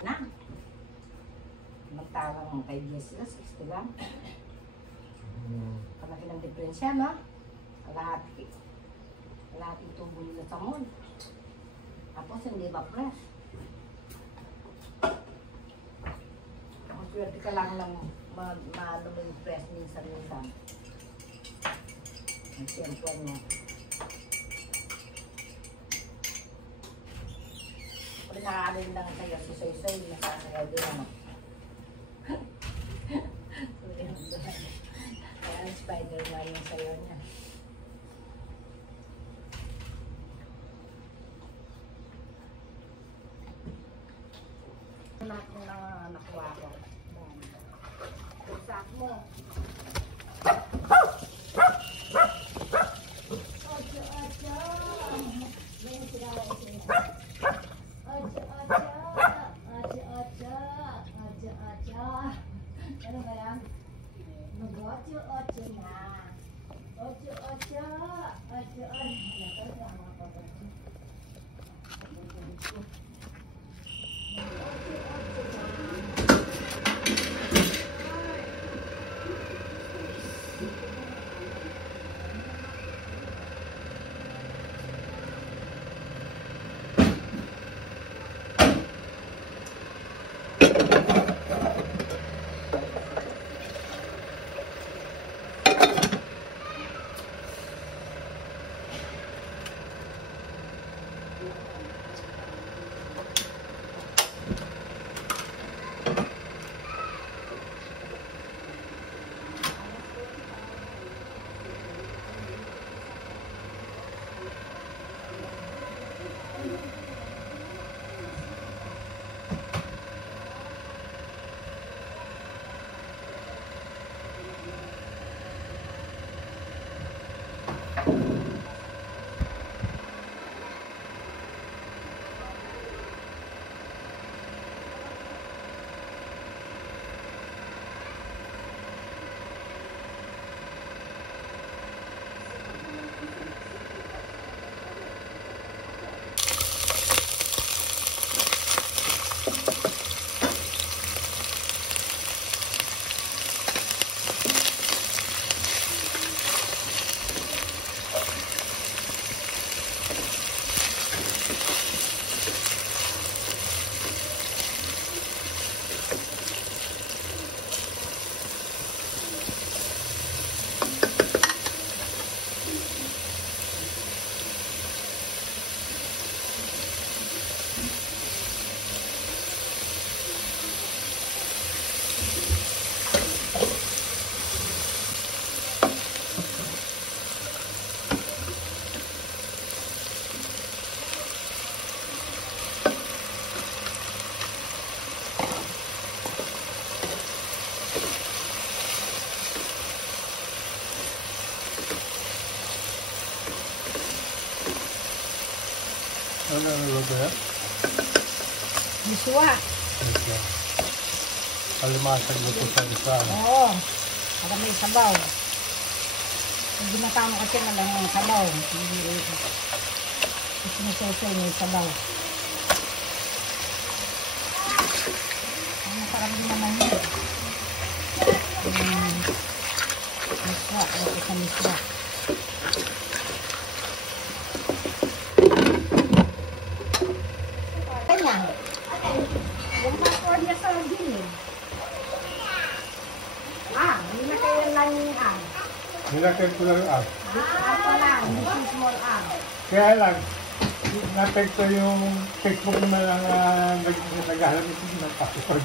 Na. Magtarang kay Jessica, 60 lang. Kalaki ng diferensya, no? Kalahati tubo nila sa mall. Tapos hindi ba fresh? Swerte ka lang ng maano mo yung fresh minsan-minsan. Ang siyempre niya. Kung nakaalin lang sa'yo, si Soy-Soy, nakasayaw din ano. Kaya ang Spider-Man yung sayo niya. Nakuha ko. Pagsak mo. Ano ba yan? Mag-otyo-otyo na. Otyo-otyo. Otyo-otyo. Ano ang luto yan? Miswa. Ito. Kalimasag luto sa isa. Oo. Para may sabaw. Hindi matama kasi malang may sabaw. Kasi nasusoy may sabaw. Ang parang di naman yun. Miswa. Luto sa miswa. Yung password niya sa gilid. Hindi na kayo lang yung Nilagay ko lang yung app. Ako lang, hindi small Kaya lang, na-apekto yung Facebook naman ang naghahanap ng password.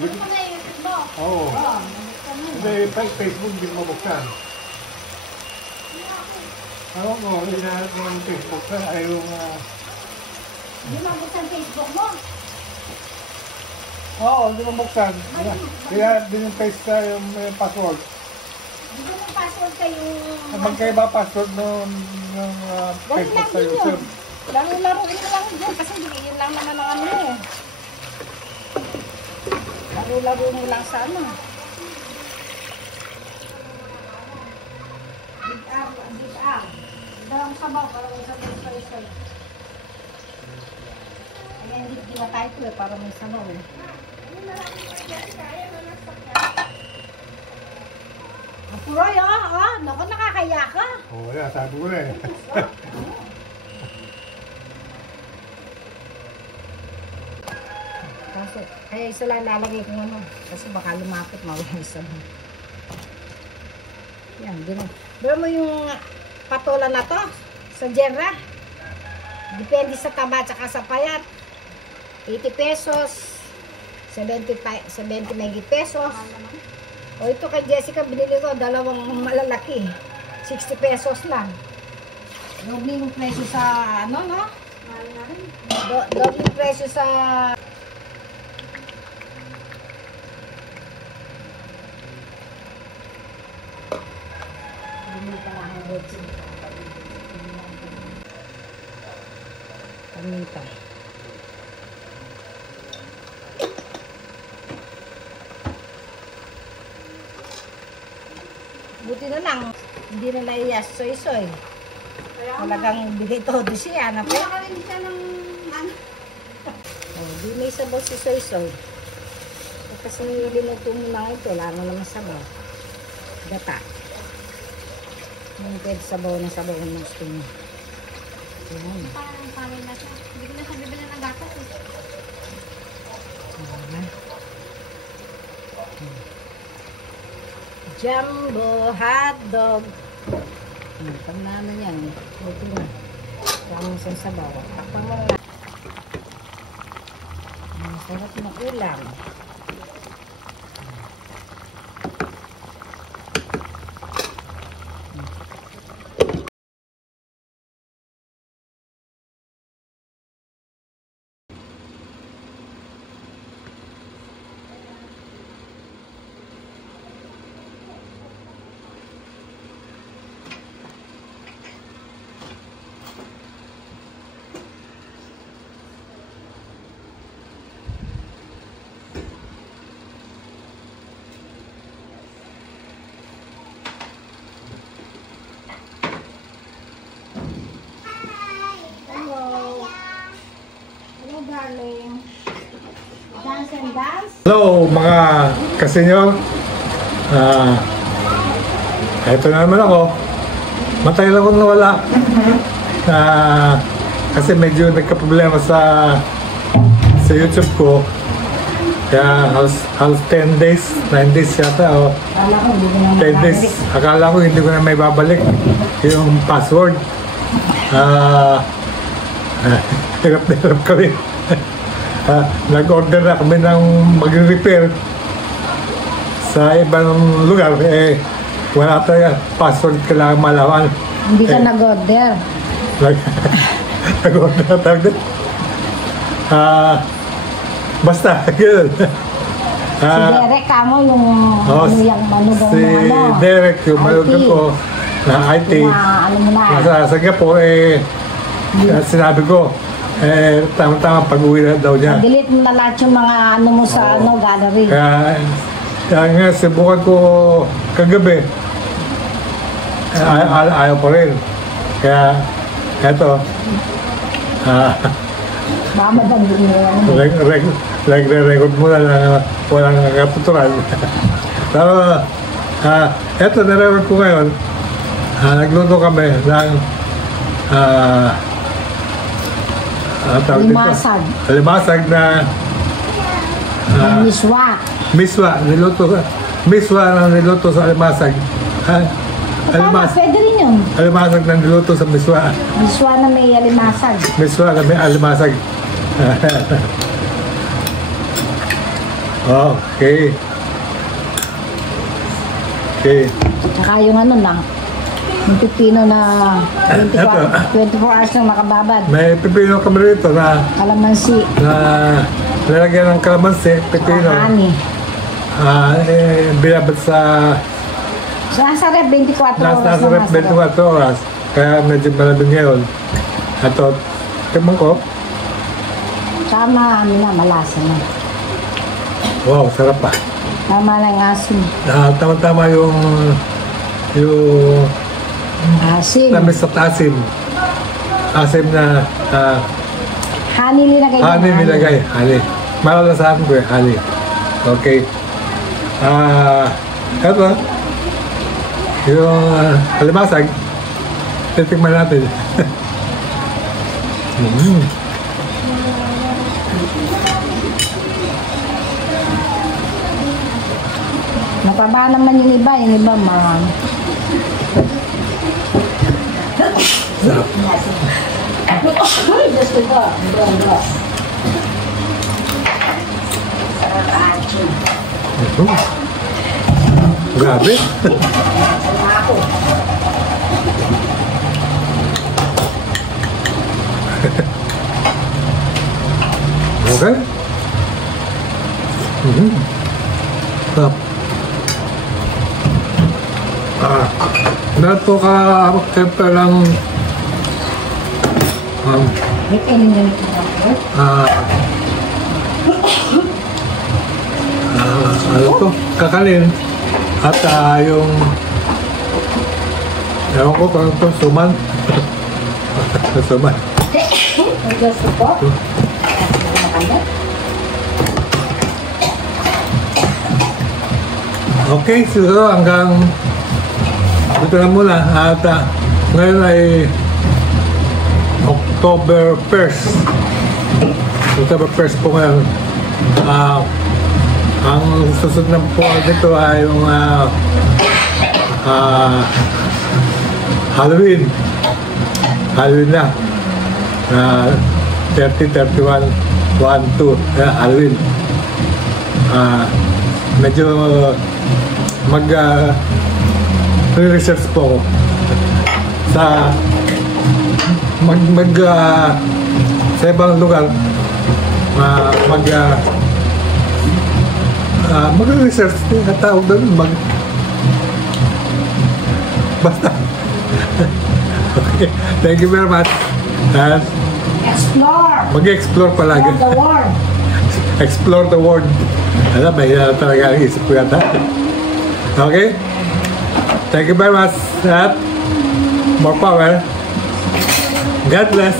Ano na yung Facebook? Oo. Hindi. Hindi, Facebook hindi mabuksan. Ako mo, hinahanap mo ng Facebook ka, ayaw Hindi mabuksan Facebook mo? Oo, hindi mabuksan. Kaya din-paste ka yung password. Hindi mo yung password kayo. Magkaiba password ng Facebook sa YouTube. Laro-laruin mo lang dyan kasi yun lang naman ang ano eh. Laro-laro mo lang sa ano. Big R. Dalawang sabaw, parang isang isa. Ayan, hindi na tayo ito eh, para may sabaw eh. Puroy, naku, nakakaya ka. Oo, yan, sabi ko na eh. Kaso, kaya isa lang lalagay ko ano, kasi baka lumapit, mawala yung sabaw. Yan, gano'n. Bro mo yung patola na to, sa Jera. Depende sa taba at sa payat. 80 pesos, 70 megi pesos. O ito kay Jessica, binili ko, dalawang malalaki. 60 pesos lang. Doble yung presyo sa, ano, no? Doble yung presyo sa... Paminta. Buti na lang, hindi na naiyas soy-soy. Talagang bigay todo siya. Ano po? Oh, di may sabaw si soy-soy. Kasi linuto mo lang ito, wala mo naman sabaw. Gata. Yung pwede sabaw na sabaw ng gusto mo. Ayan. Parang panay na siya. Hindi ko na siya bibili ng gatas eh. Ayan. Jumbo hotdog. Pag naman yan, buti na. Kamang isang sabaw. Takpang mo na. Masarap na ulam. Darling. Dance and dance. Hello mga kasenyor. Ito na naman ako. Matagal akong nawala. Kasi medyo nagka-problema sa YouTube ko. Kaya halos 10 days, 9 days yata. O, Akala ko, hindi ko na 10 days. Akala ko hindi ko na may babalik yung password. Hirap na hirap kami. Nag-order na kami ng mag-repair sa ibang lugar. Wala talaga password, kailangan malaman. Hindi ka nag-order. Nag-order na talaga. Basta, gano'n. Si Derek, kamo yung yung manugang si mo, ano? Derek, yung manugang ko na IT. Na, ano mo na. Nasa Singapore, sinabi ko, tama-tama pag-uwi na daw niya. Delete mo na lahat yung mga ano mo sa ano, gallery. Kaya nga, subukan ko kagabi. Ayaw pa rin. Kaya, eto. Mama dan din mo. Nagre-record mo na walang katuturan. Pero, eto, nare-record ko ngayon. Nagluto kami ng Limasag. Limasag na Miswa. miswa. Miswa na niluto sa limasag. Tama, pwede rin yun. Alimasag na niluto sa miswa. Miswa na may alimasag. Miswa na may alimasag. Okay. Okay. Saka yung ano lang, yung pipino na 24 hours na makababad. May pipino kami rito na Kalamansi. lalagyan ng kalamansi, pipino. Honey. Binabad sa Nasa rep 24 oras nasa na rep 24 oras. Kaya medyo malamig ngayon. Ato, tignan ko. Tama, ano na, malasa na. Wow, sarap pa. Tama na yung asin. Tama-tama yung Asin. tamis at asim. Asim na Honey nilagay mo. Honey nilagay. Honey. Malalasahan ko eh. Honey. Okay. Ito. Yung alimasag. Titikman natin. Mataba naman yung iba Sarap. Grabe. Okay. Sarap. Dahil po ka-temper lang ano to? Kakalin. At yung ewan ko kung ito, suman. Suman. Okay, siguro hanggang dito na muna. At ngayon ay October 1st. October 1st po ngayon. Ang susunod na po dito ay yung Halloween. Halloween na. 30, 31, 1, 2. Halloween. Medyo research po ako sa sa ibang lugar mag-research yung tawag doon basta. Okay, thank you very much. And mag-explore palagi. Explore the world. Alam, may talaga ang isip ko yata. Okay? Thank you very much. At more power. God bless.